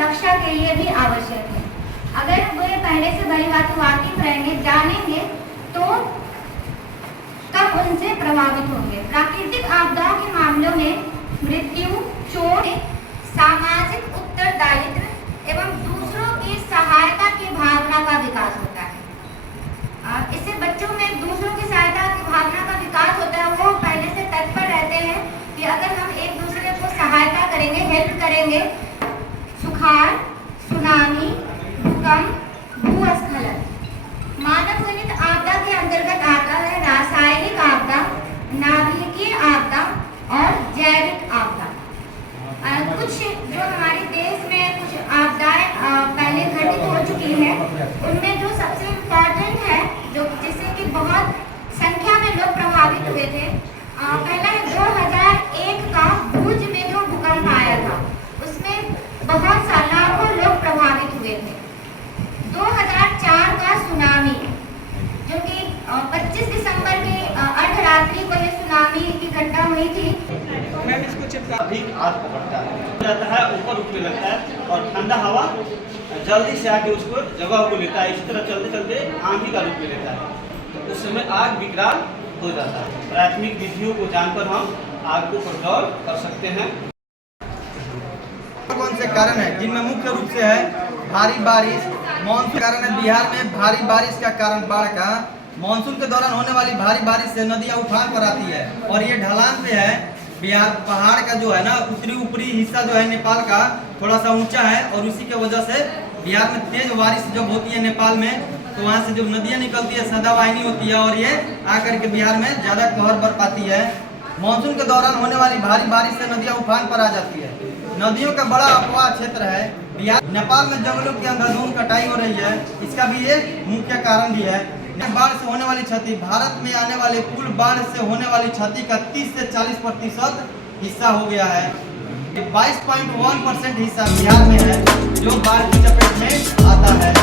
रक्षा के लिए भी आवश्यक है। अगर वे पहले से भली बात वाकिफ रहेंगे, जानेंगे, तो तब उनसे प्रभावित होंगे। प्राकृतिक आपदाओं के मामलों में मृत्यु, चोट, सामाजिक उत्तरदायित्व एवं दूसरों की सहायता की भावना का विकास होता है। इससे बच्चों में दूसरों की सहायता की भावना का विकास होता है। वो पहले से तत्पर रहते हैं कि अगर हम एक दूसरे को सहायता करेंगे, हेल्प करेंगे। सुखाड़, सुनामी, भूकंप, भूस्खलन मानव जनित आपदा के अंतर्गत आता है। रासायनिक आपदा, नाभिकीय आपदा और जैविक आपदा। कुछ जो हमारे देश में कुछ आपदाएं पहले घटित हो चुकी है, उनमें जो सबसे इम्पोर्टेंट है, जो जिससे कि बहुत संख्या में लोग प्रभावित हुए थे, पहला है 2001 का भुज में जो भूकंप आया था, उसमें बहुत सा लाखों लोग प्रभावित हुए थे। 2004 का सुनामी, जो कि 25 दिसंबर की अर्धरात्रि को ये सुनामी की घटना हुई थी। मैम इसको चिपका अधिक आग पकड़ता है, जाता है, ऊपर उठने लगता है और ठंडा हवा जल्दी से आके उसको जगह को लेता है। इसी तरह चलते चलते आंधी का रूप ले लेता है, तो उस समय आग विकराल हो जाता है। प्राथमिक विधियों को जानकर हम आग को कंट्रोल कर सकते हैं। कौन से कारण है जिनमें मुख्य रूप से है भारी बारिश, मानसून के कारण है। बिहार में भारी बारिश का कारण बाढ़ का, मानसून के दौरान होने वाली भारी बारिश से नदियां उफान पर आती है और ये ढलान पे है। बिहार पहाड़ का जो है ना ऊपरी हिस्सा जो है नेपाल का थोड़ा सा ऊंचा है और उसी के वजह से बिहार में तेज बारिश जब होती है नेपाल में, तो वहाँ से जब नदियाँ निकलती है सदावाहिनी होती है और ये आकर के बिहार में ज़्यादा कहर बर पाती है। मानसून के दौरान होने वाली भारी बारिश से नदियाँ उफान पर आ जाती है। नदियों का बड़ा अपवाह क्षेत्र है बिहार। नेपाल में जंगलों की अंधाधुंध कटाई हो रही है, इसका भी एक मुख्य कारण भी है। बाढ़ से होने वाली क्षति, भारत में आने वाले कुल बाढ़ से होने वाली क्षति का 30 से 40% हिस्सा हो गया है। 22.1% हिस्सा बिहार में है जो बाढ़ की चपेट में आता है।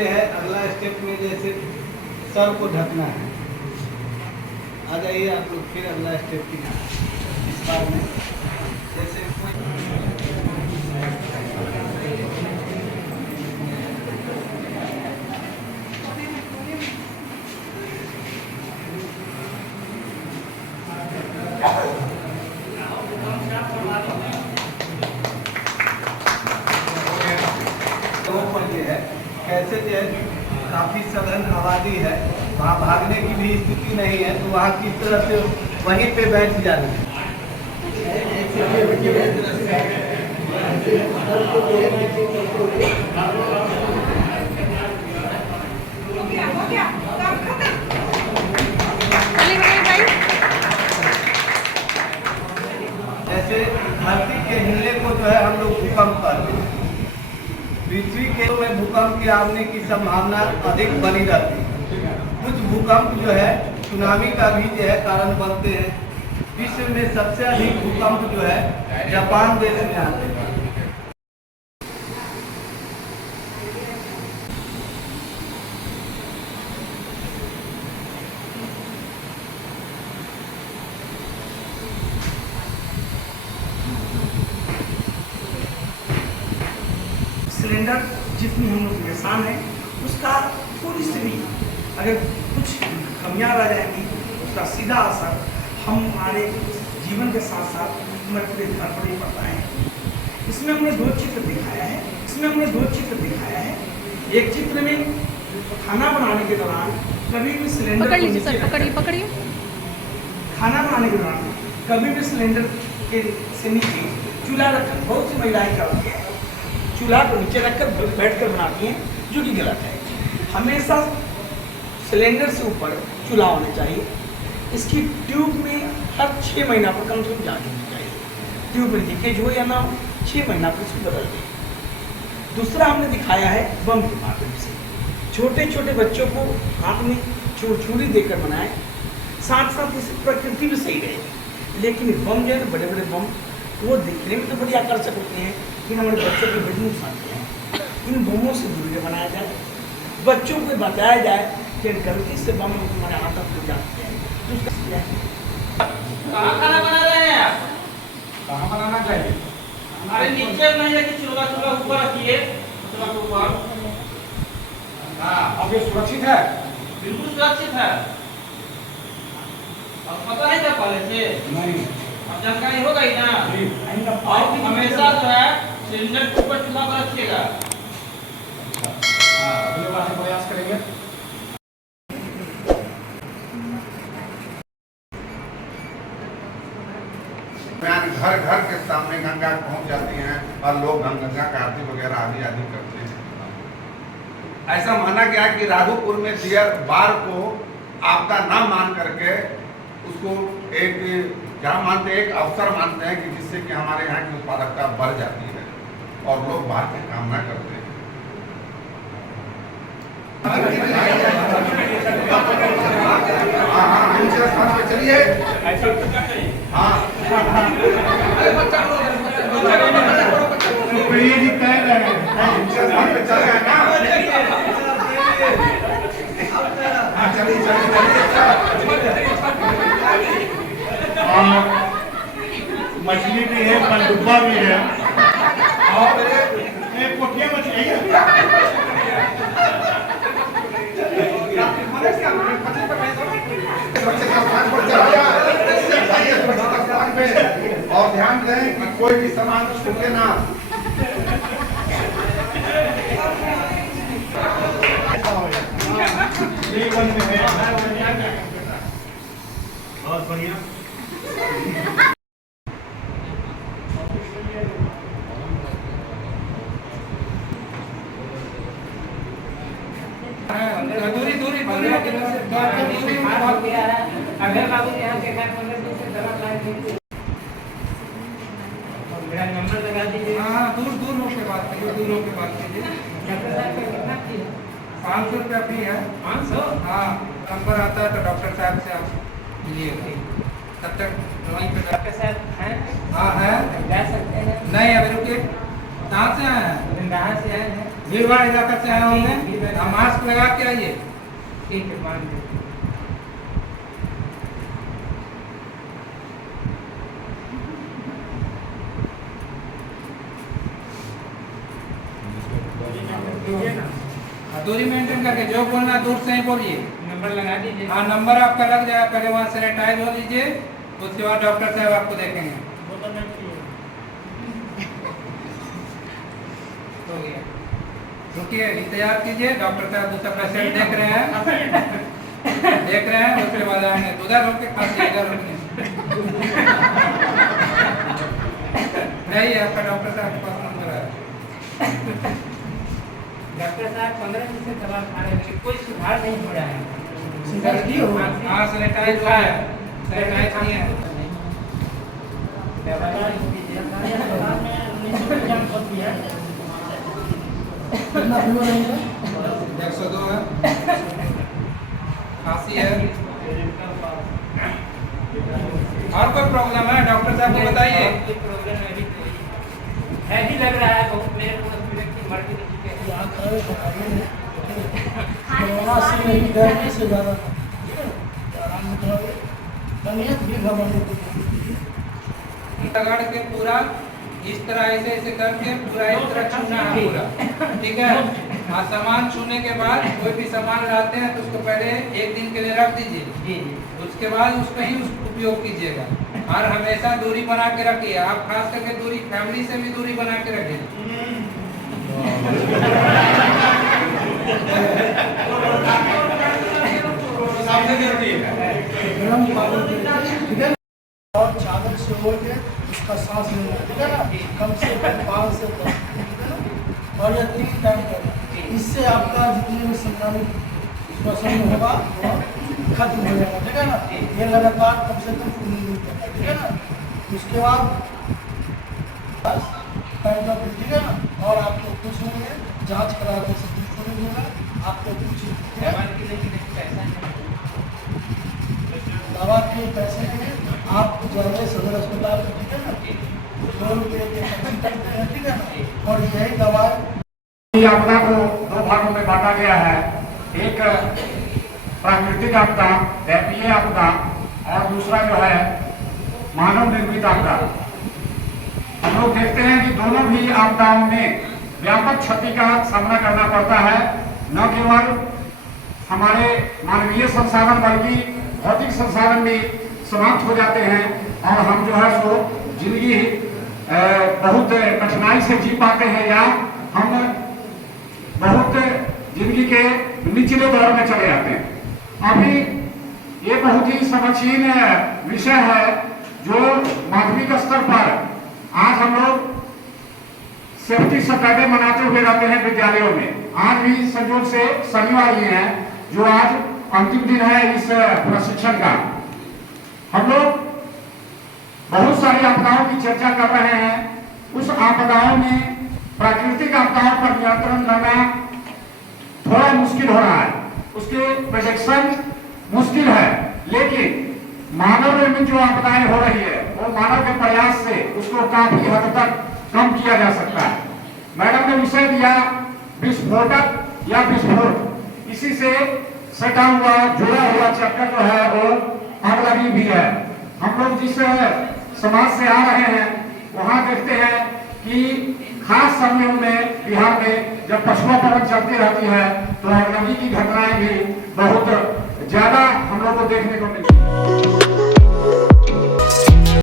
अगला स्टेप में जैसे सर को ढकना है। आ जाइए आप लोग, फिर अगला स्टेप की इस बार में जैसे कैसे जो है काफ़ी सघन आबादी है, वहाँ भागने की भी स्थिति नहीं है, तो वहाँ किस तरह से वहीं पे बैठ जाना है। जैसे धरती के हिलने को जो है हम लोग भूकंप कहते हैं, पृथ्वी के में भूकंप की आने की संभावना अधिक बनी रहती है। कुछ भूकंप जो है सुनामी का भी जो है कारण बनते हैं। विश्व में सबसे अधिक भूकंप जो है जापान देश में आते हैं। सिलेंडर जितनी हम लोग निशान है उसका थोड़ी सी भी अगर कुछ कमियां रह जाएंगी, उसका सीधा असर हमारे जीवन के साथ साथ हमारे पूरे घर पर ही पड़ता है। इसमें हमने दो चित्र दिखाया है। एक चित्र में खाना बनाने के दौरान कभी भी सिलेंडर पकड़िए खाना बनाने के दौरान कभी भी सिलेंडर के से नीचे चूल्हा रखकर बहुत सी महिलाएं करती हैं, चूल्हा को नीचे रखकर बैठकर बनाती हैं, जो कि गलत है। हमेशा सिलेंडर से ऊपर चूल्हा होना चाहिए। इसकी ट्यूब में हर 6 महीना पर कम से कम जांच होनी चाहिए, ट्यूब में लीकेज हो या ना हो, 6 महीना पर उसको बदल दें। दूसरा हमने दिखाया है बम के माध्यम से छोटे छोटे बच्चों को हाथ में छुरी देकर बनाएं, साथ साथ इस प्रकृति भी सही रहे। लेकिन बम जो है बड़े बड़े बम वो दिखने में तो बड़ी आकर्षक होते हैं, लेकिन हमारे बच्चों के बड़ी नुकसान हैं। इन बमों से दूरी बनाया जाए, बच्चों को बताया जाए कि गलती से बम हमारे हाथ तक जाते हैं। कहाँ खाना बना रहे हैं आप? कहाँ बनाना चाहिए? अरे नीचे नहीं है कि चूल्हा ऊपर रखिए, चूल्हा के ऊपर। हाँ, अब ये सुरक्षित है? बिल्कुल सुरक्षित है। अब पता नहीं था पहले से? नहीं। अब जानकारी हो गई ना? जी। और हमेशा जो है सिलेंडर के ऊपर चूल्हा पर रखिएगा। हाँ, अगले बार से प्रयास करेंगे। घर घर के सामने गंगा पहुंच जाती हैं और लोग गंगा का आरती वगैरह आदि आदि करते हैं। ऐसा माना गया कि राघोपुर में डियर बार को आपदा न मान करके उसको एक क्या मानते हैं, एक अवसर मानते हैं कि जिससे कि हमारे यहाँ की उत्पादकता बढ़ जाती है और लोग बाहर की कामना करते हैं। हाँ, चलिए। हाँ, मछली भी है, पनडुब्बा भी है और एक कोठिया मछली है। और ध्यान दें कि कोई भी सामान छूटे ना। बहुत बढ़िया। दूरी दूरी दूरी अगर बाबू यहाँ के मेरा नंबर लगा दीजिए। हाँ, दूर दूर होकर बात करिए, दूर होकर बात कीजिए। डॉक्टर साहब का कितना फी है? 500 रुपया फी है। 500? हाँ, नंबर आता है तो डॉक्टर साहब से आप लिए तब तक वहीं पे डॉक्टर साहब हैं? हाँ है। जा सकते हैं? नहीं, अभी रुकिए। कहाँ से आए हैं? कहाँ से आए हैं? भीड़ भाड़ इलाका से आए होंगे। आप मास्क लगा के आइए। ठीक है, मान लीजिए। दूरी मेंटेन करके जो बोलना दूर से ही बोलिए। नंबर लगा दीजिए। हाँ, नंबर आपका लग जाएगा, पहले वहाँ सैनिटाइज हो लीजिए, उसके बाद डॉक्टर साहब आपको देखेंगे। हो गया। रुकिए, इंतजार कीजिए, डॉक्टर साहब दूसरा पेशेंट देख रहे हैं, उसके बाद आएंगे। उधर रोक के खांसी, इधर रोकिए। नहीं, आपका डॉक्टर साहब के पास नंबर है। डॉक्टर साहब 15 दिन से दवा खा रहे हैं, कोई सुधार नहीं हो रहा है। हाँ, सैनिटाइज हुआ है, सैनिटाइज नहीं है। 102 है, खांसी है। और कोई प्रॉब्लम है डॉक्टर साहब को बताइए। है ही लग रहा है बहुत, मेरे को की मर्जी रगड़ के पूरा इस तरह ऐसे करके पूरा इस तरह छूना है पूरा, ठीक है। और सामान छूने के बाद कोई भी सामान लाते हैं तो उसको पहले 1 दिन के लिए रख दीजिए, उसके बाद उसका ही उपयोग कीजिएगा। और हमेशा दूरी बना के रखिए, आप खास करके दूरी, फैमिली से भी दूरी बना के रखिए। और चादर से ओढ़ के उसका सांस लेना, ठीक है ना, कम से कम 5 से 10, ठीक है ना, और यह 3 टाइम करना। इससे आपका जितने भी संक्रमित श्वसन होगा वो खत्म हो जाएगा, ठीक है ना। ये लगातार कम से कम 3 दिन करना, ठीक है ना। उसके बाद टाइम का, ठीक है ना, और आपको कुछ होंगे जांच करा के सब कुछ होगा आपको कुछ, ठीक है। दवा के पैसे आप जाइए सदर अस्पताल में, ठीक है ना, 2 रुपये के करते हैं, ठीक है ना। और यही दवा आपदा को 2 भागों में बांटा गया है। एक प्राकृतिक आपदा, दैवीय आपदा, और दूसरा जो है मानव निर्मित आपदा। हम लोग देखते हैं कि दोनों भी आपदाओं में व्यापक क्षति का सामना करना पड़ता है। न केवल हमारे मानवीय संसाधन बल्कि भौतिक संसाधन भी समाप्त हो जाते हैं, और हम जो है सो जिंदगी बहुत कठिनाई से जी पाते हैं, या हम बहुत जिंदगी के निचले दौर में चले जाते हैं। अभी ये बहुत ही संवेदनशील विषय है जो माध्यमिक स्तर पर आज हम लोग सेफ्टी सप्ताह मनाते हुए रहते हैं विद्यालयों में। आज भी संयोग से शनिवार ही है जो आज अंतिम दिन है इस प्रशिक्षण का। हम लोग बहुत सारी आपदाओं की चर्चा कर रहे हैं। उस आपदाओं में प्राकृतिक आपदाओं पर नियंत्रण करना थोड़ा मुश्किल हो रहा है, उसके प्रेडिक्शन मुश्किल है, लेकिन मानव निर्मित जो आपदाएं हो रही है वो मानव के प्रयास से उसको काफी हद तक कम किया जा सकता है। मैडम ने विषय दिया विस्फोटक या विस्फोट, इसी से सटा हुआ जुड़ा हुआ चक्कर जो है वो आगलगी भी है। हम लोग जिस समाज से आ रहे हैं वहाँ देखते हैं कि खास समयों में बिहार में जब पछुआ पर्व चलती रहती है तो आगलगी की घटनाएं भी बहुत ज्यादा हम लोग को देखने को मिलती है।